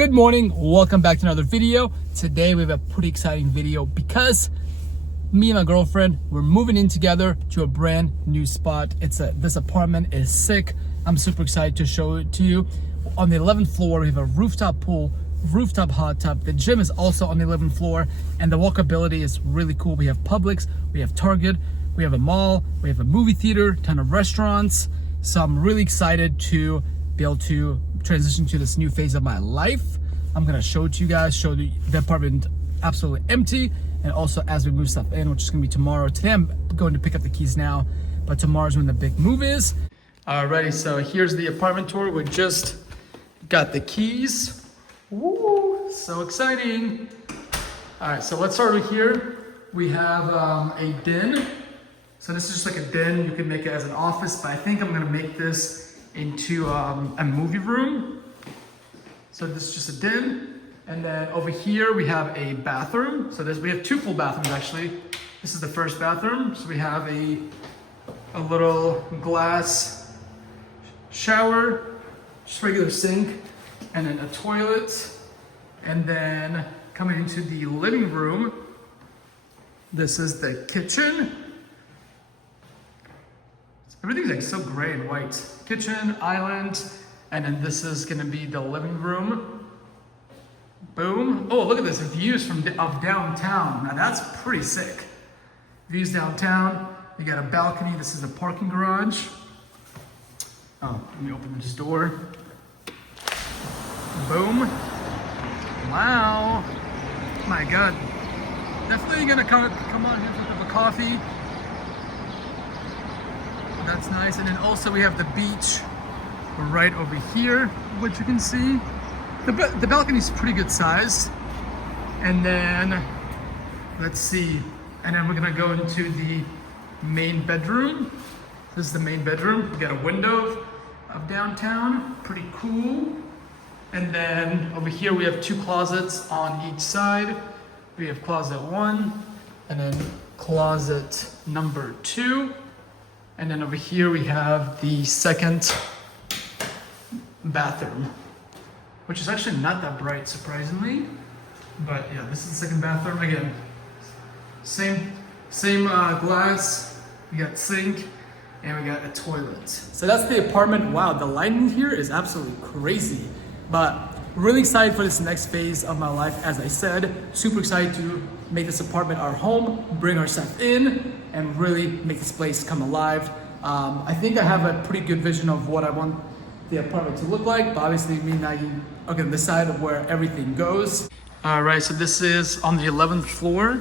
Good morning, welcome back to another video. Today we have a pretty exciting video because me and my girlfriend, we're moving in together to a brand new spot. This apartment is sick. I'm super excited to show it to you. On the 11th floor, we have a rooftop pool, rooftop hot tub. The gym is also on the 11th floor and the walkability is really cool. We have Publix, we have Target, we have a mall, we have a movie theater, ton of restaurants. So I'm really excited to be able to transition to this new phase of my life. I'm gonna show it to you guys, show the apartment absolutely empty, and also as we move stuff in, which is gonna be tomorrow. Today I'm going to pick up the keys now, but tomorrow's when the big move is. Alrighty, so here's the apartment tour. We just got the keys. Woo, so exciting. All right, so let's start with here. We have a den. So this is just like a den. You can make it as an office, but I think I'm gonna make this into a movie room. So this is just a den. And then over here we have a bathroom. So we have two full bathrooms actually. This is the first bathroom. So we have a little glass shower, just regular sink, and then a toilet. And then coming into the living room, this is the kitchen. Everything's like so gray and white. Kitchen, island, and then this is gonna be the living room. Boom. Oh, look at this, views of downtown. Now that's pretty sick. Views downtown. You got a balcony. This is a parking garage. Oh, let me open this door. Boom. Wow. My God. Definitely gonna come on here for a cup of coffee. That's nice. And then also we have the beach right over here, which you can see. The balcony is pretty good size. And then, let's see. And then we're gonna go into the main bedroom. This is the main bedroom. We got a window of downtown, pretty cool. And then over here we have two closets on each side. We have closet 1 and then closet number 2. And then over here we have the second bathroom, which is actually not that bright, surprisingly. But yeah, this is the second bathroom. Again, same glass. We got sink and we got a toilet. So that's the apartment. Wow, the lighting here is absolutely crazy. But really excited for this next phase of my life. As I said, super excited to make this apartment our home, bring our stuff in, and really make this place come alive. I think I have a pretty good vision of what I want the apartment to look like, but obviously me and you are gonna decide of where everything goes. All right, so this is on the 11th floor.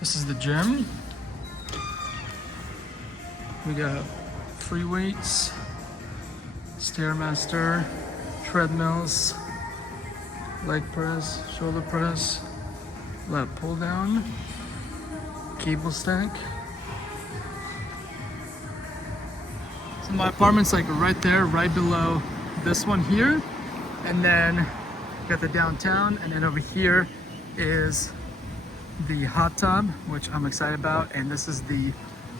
This is the gym. We got free weights, Stairmaster, treadmills, leg press, shoulder press, lat pull down, cable stack. So my apartment's like right there, right below this one here. And then got the downtown, and then over here is the hot tub, which I'm excited about. And this is the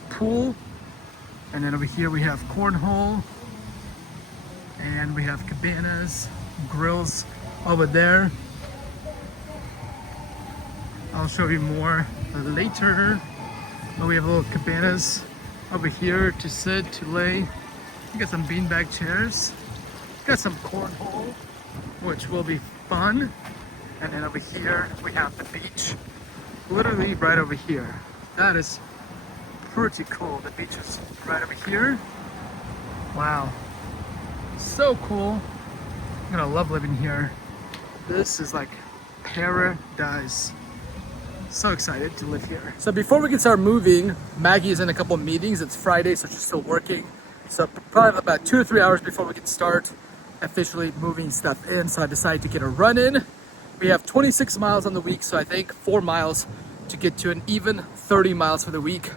pool. And then over here we have cornhole. And we have cabanas, grills over there. I'll show you more later. But we have little cabanas over here to sit, to lay. You got some beanbag chairs. Got some cornhole, which will be fun. And then over here we have the beach, literally right over here. That is pretty cool. The beach is right over here. Wow. So cool. I'm gonna love living here. This is like paradise. So excited to live here. So before we can start moving, Maggie is in a couple of meetings. It's Friday, so she's still working. So probably about 2 to 3 hours before we can start officially moving stuff in. So I decided to get a run in. We have 26 miles on the week, so I think 4 miles to get to an even 30 miles for the week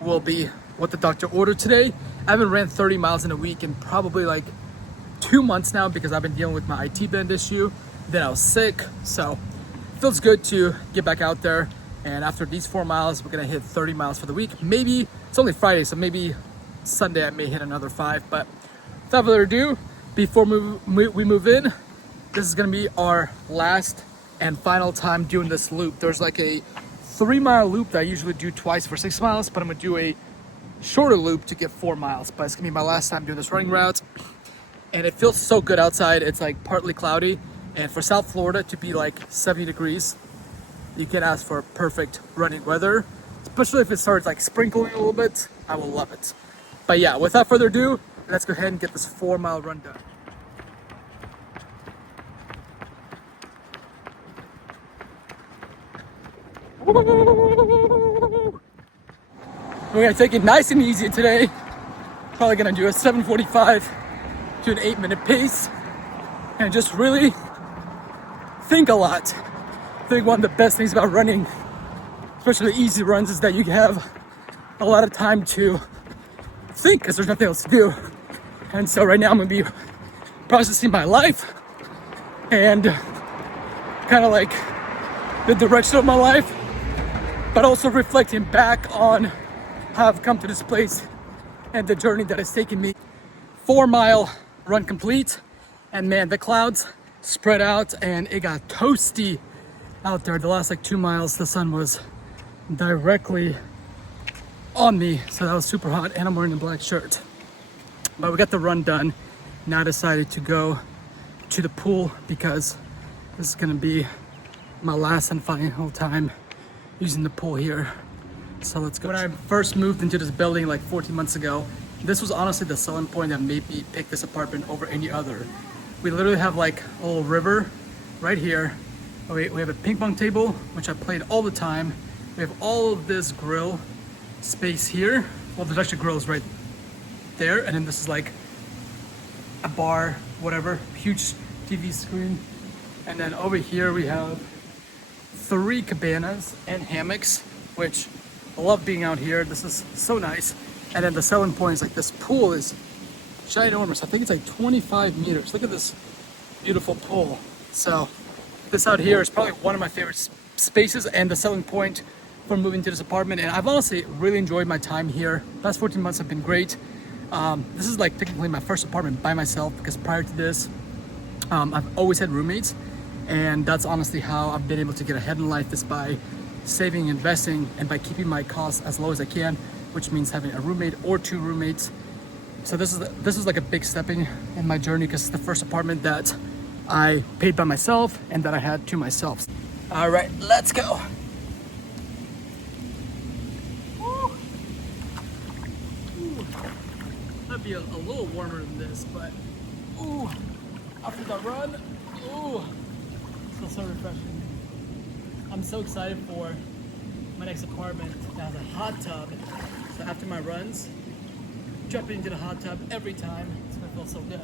will be what the doctor ordered today. I haven't ran 30 miles in a week in probably like 2 months now because I've been dealing with my IT band issue. Then I was sick, so it feels good to get back out there. And after these 4 miles, we're gonna hit 30 miles for the week. Maybe, it's only Friday, so maybe Sunday I may hit another 5. But without further ado, before we move in, this is gonna be our last and final time doing this loop. There's like a 3-mile loop that I usually do twice for 6 miles, but I'm gonna do a shorter loop to get 4 miles. But it's gonna be my last time doing this running route. And it feels so good outside. It's like partly cloudy. And for South Florida to be like 70 degrees, you can ask for perfect running weather. Especially if it starts like sprinkling a little bit, I will love it. But yeah, without further ado, let's go ahead and get this 4-mile run done. We're gonna take it nice and easy today. Probably gonna do a 7:45 to an 8-minute pace and just really think a lot. I think one of the best things about running, especially easy runs, is that you have a lot of time to think because there's nothing else to do. And so right now I'm gonna be processing my life and kind of like the direction of my life, but also reflecting back on how I've come to this place and the journey that has taken me. 4-mile run complete, and man, the clouds spread out and it got toasty out there. The last like 2 miles, the sun was directly on me, so that was super hot, and I'm wearing a black shirt. But we got the run done. Now I decided to go to the pool because this is gonna be my last and final time using the pool here. So let's go. When I first moved into this building like 14 months ago, this was honestly the selling point that made me pick this apartment over any other. We literally have like a little river right here. We have a ping pong table, which I played all the time. We have all of this grill space here. Well, there's actually grills right there. And then this is like a bar, whatever, huge TV screen. And then over here we have 3 cabanas and hammocks, which I love being out here. This is so nice. And then the selling point is like this pool is ginormous. I think it's like 25 meters. Look at this beautiful pool. So this out here is probably one of my favorite spaces and the selling point for moving to this apartment. And I've honestly really enjoyed my time here. Last 14 months have been great. This is like technically my first apartment by myself, because prior to this, I've always had roommates. And that's honestly how I've been able to get ahead in life, is by saving, investing, and by keeping my costs as low as I can, which means having a roommate or 2 roommates. So this is like a big step in my journey, because it's the first apartment that I paid by myself and that I had to myself. All right, let's go. Woo. Ooh. That'd be a little warmer than this, but ooh, after the run, ooh, feels so refreshing. I'm so excited for my next apartment that has a hot tub. So after my runs, jumping into the hot tub every time, it's gonna feel so good.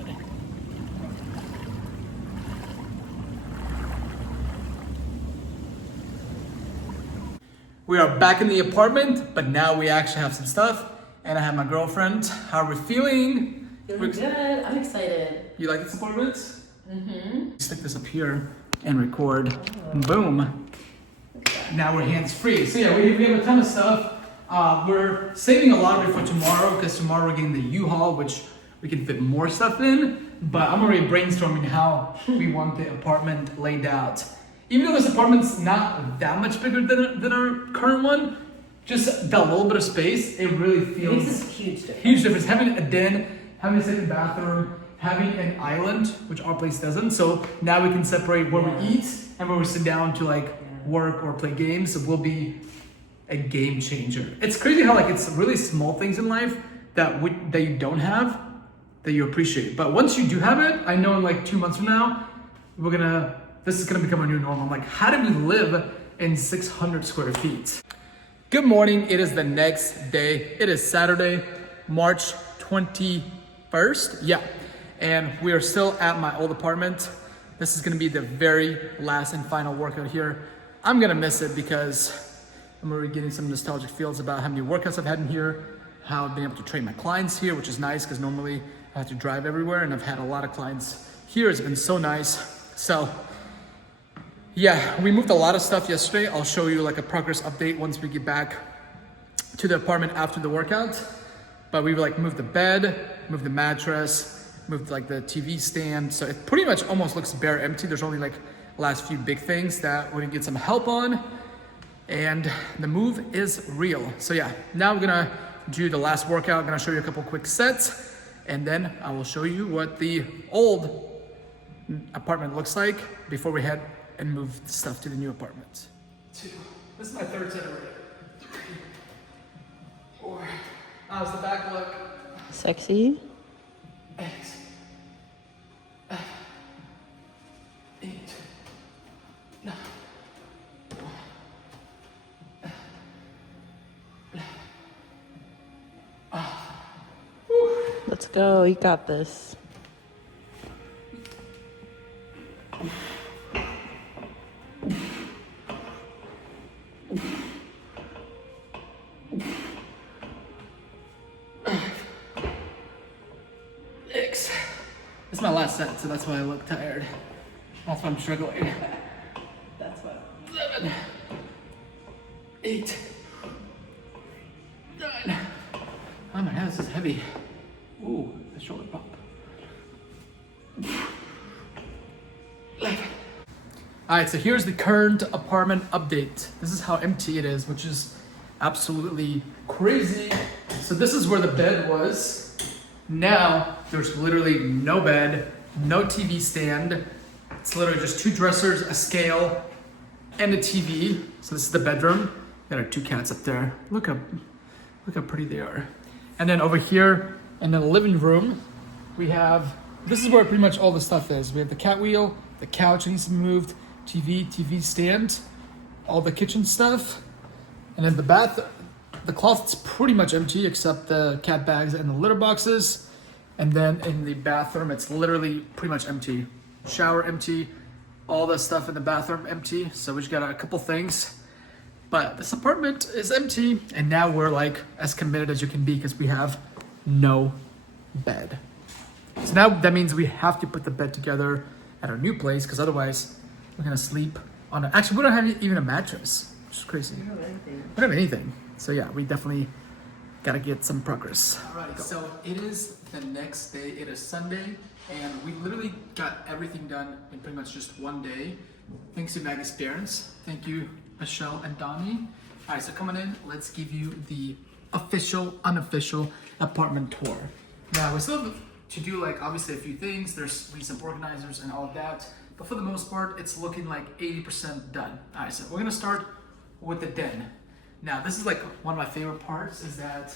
We are back in the apartment, but now we actually have some stuff, and I have my girlfriend. How are we feeling? Feeling good. I'm excited. You like this apartment? Mm-hmm. Stick this up here and record. Oh. Boom. Now we're hands-free. So yeah, we have a ton of stuff. We're saving a lot of it for tomorrow, because tomorrow we're getting the U-Haul, which we can fit more stuff in. But I'm already brainstorming how we want the apartment laid out. Even though this apartment's not that much bigger than our current one, just that little bit of space, it really feels This is huge difference. Huge difference. Having a den, having a second bathroom, having an island, which our place doesn't. So now we can separate where we eat and where we sit down to like work or play games. It will be a game changer. It's crazy how like it's really small things in life that you don't have that you appreciate. But once you do have it, I know in like 2 months from now, this is gonna become a new normal. I'm like, how do we live in 600 square feet? Good morning, it is the next day. It is Saturday, March 21st, yeah. And we are still at my old apartment. This is gonna be the very last and final workout here. I'm gonna miss it because I'm already getting some nostalgic feels about how many workouts I've had in here, how I've been able to train my clients here, which is nice because normally I have to drive everywhere, and I've had a lot of clients here. It's been so nice. So yeah, we moved a lot of stuff yesterday. I'll show you like a progress update once we get back to the apartment after the workout. But we like moved the bed, moved the mattress, moved like the TV stand. So it pretty much almost looks bare empty. There's only like last few big things that we can get some help on. And the move is real. So yeah, now we're gonna do the last workout. I'm gonna show you a couple quick sets, and then I will show you what the old apartment looks like before we head and move the stuff to the new apartment. 2. This is my third set already. 3, 4. How's the back look? Sexy. 8. 8. 9. Let's go. You got this. This is my last set, so that's why I look tired. That's why I'm struggling. That's why. 7, 8, 9. Oh my god, this is heavy. Ooh, the shoulder pop. 11. All right, so here's the current apartment update. This is how empty it is, which is absolutely crazy. So this is where the bed was. Now there's literally no bed, no TV stand. It's literally just 2 dressers, a scale, and a TV. So this is the bedroom. Got our 2 cats up there. Look how pretty they are. And then over here in the living room, we have, this is where pretty much all the stuff is. We have the cat wheel, the couch needs to be moved, TV stand, all the kitchen stuff. And then the closet's pretty much empty except the cat bags and the litter boxes. And then in the bathroom, it's literally pretty much empty. Shower empty, all the stuff in the bathroom empty. So we just got a couple things. But this apartment is empty, and now we're like as committed as you can be because we have no bed. So now that means we have to put the bed together at our new place because otherwise we're gonna sleep on a, actually we don't have even a mattress, which is crazy. We don't have anything. So yeah, we definitely gotta get some progress. Alright, so it is the next day. It is Sunday, and we literally got everything done in pretty much just one day. Thanks to Maggie's parents. Thank you, Michelle and Donnie. All right, so coming in, let's give you the official, unofficial apartment tour. Now, we still have to do like obviously a few things. There's some organizers and all of that, but for the most part, it's looking like 80% done. All right, so we're gonna start with the den. Now, this is like one of my favorite parts is that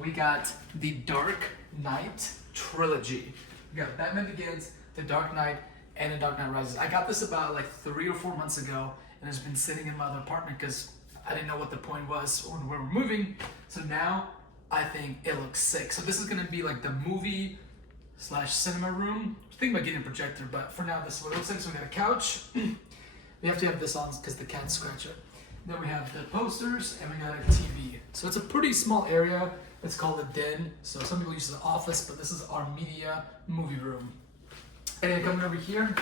we got the Dark Knight trilogy. We got Batman Begins, The Dark Knight, and The Dark Knight Rises. I got this about like 3 or 4 months ago, and it's been sitting in my other apartment because I didn't know what the point was or where we're moving. So now I think it looks sick. So this is gonna be like the movie / cinema room. I was thinking about getting a projector, but for now this is what it looks like. So we got a couch. We have to have this on because the cats scratch it. Then we have the posters and we got a TV. So it's a pretty small area. It's called a den. So some people use the office, but this is our media movie room. And then coming over here,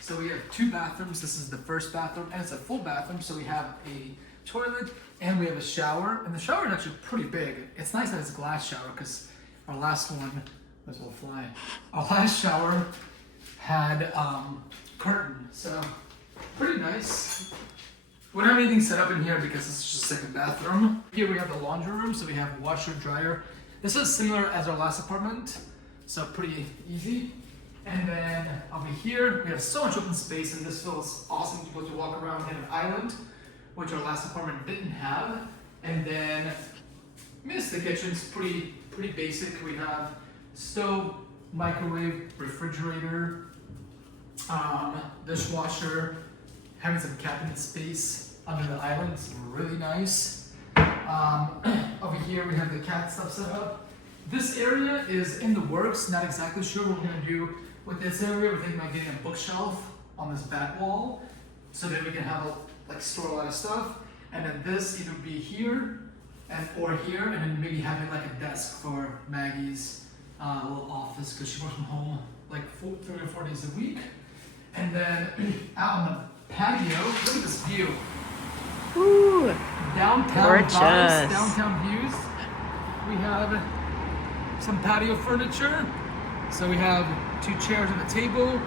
so we have 2 bathrooms. This is the first bathroom, and it's a full bathroom. So we have a toilet and we have a shower. And the shower is actually pretty big. It's nice that it's a glass shower because our last one, this will fly. Our last shower had curtain, so pretty nice. We don't have anything set up in here because it's just a second bathroom. Here we have the laundry room, so we have a washer, dryer. This is similar as our last apartment, so pretty easy. And then over here, we have so much open space, and this feels awesome to be able to walk around in an island, which our last apartment didn't have. And then, the kitchen's pretty basic. We have stove, microwave, refrigerator, dishwasher, having some cabinet space under the island. It's really nice. Over here, we have the cat stuff set up. This area is in the works. Not exactly sure what we're gonna do with this area. We're thinking about getting a bookshelf on this back wall so that we can have store a lot of stuff. And then this either be here or here, and then maybe having like a desk for Maggie's little office because she works from home like 3 or 4 days a week. And then out on the patio, look at this view. Ooh, Downtown gorgeous. vibes, downtown views. We have some patio furniture. So we have 2 chairs and a table,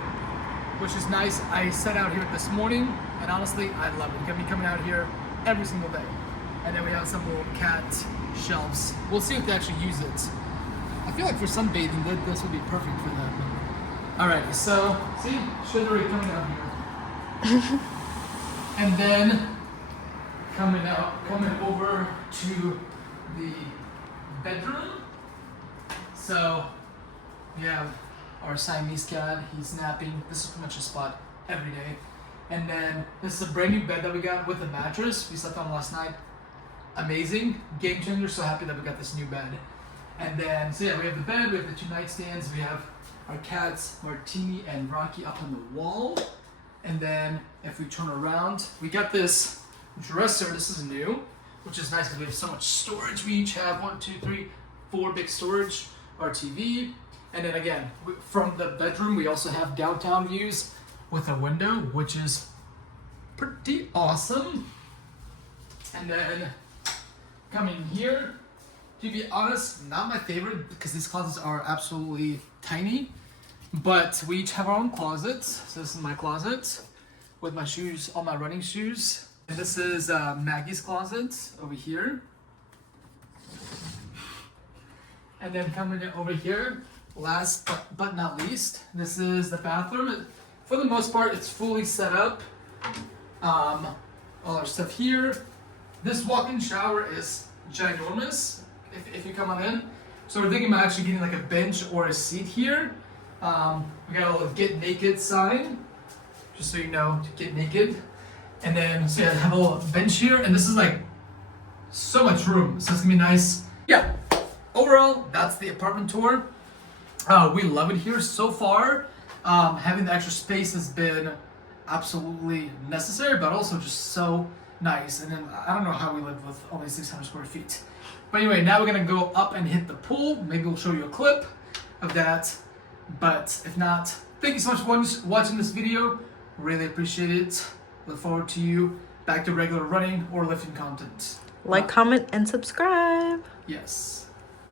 which is nice. I set out here this morning, and honestly, I love it. You're gonna be coming out here every single day. And then we have some little cat shelves. We'll see if they actually use it. I feel like for sunbathing, this would be perfect for that. Alright, so see, Sugar coming out here. And then coming over to the bedroom. So we have our Siamese cat, he's napping. This is pretty much a spot every day. And then this is a brand new bed that we got with a mattress. We slept on last night. Amazing, game changer. So happy that we got this new bed. And then, so yeah, we have the bed, we have the 2 nightstands, we have our cats, Martini and Rocky, up on the wall. And then if we turn around, we got this dresser. This is new, which is nice because we have so much storage. We each have 1, 2, 3, 4 big storage, our TV. And then again, from the bedroom, we also have downtown views with a window, which is pretty awesome. And then coming here, to be honest, not my favorite because these closets are absolutely tiny, but we each have our own closets. So this is my closet with my shoes, all my running shoes. And this is Maggie's closet over here. And then coming over here, last but not least, this is the bathroom. For the most part, it's fully set up. All our stuff here. This walk-in shower is ginormous if you come on in. So we're thinking about actually getting like a bench or a seat here. We got a little get naked sign, just so you know, to get naked. And then, so yeah, have a little bench here, and this is like so much room, so it's gonna be nice. Yeah, overall, that's the apartment tour. We love it here so far. Having the extra space has been absolutely necessary, but also just so nice. And then I don't know how we live with only 600 square feet. But anyway, now we're gonna go up and hit the pool. Maybe we'll show you a clip of that. But if not, thank you so much for watching this video. Really appreciate it. Look forward to you back to regular running or lifting content. Like, comment, and subscribe. Yes.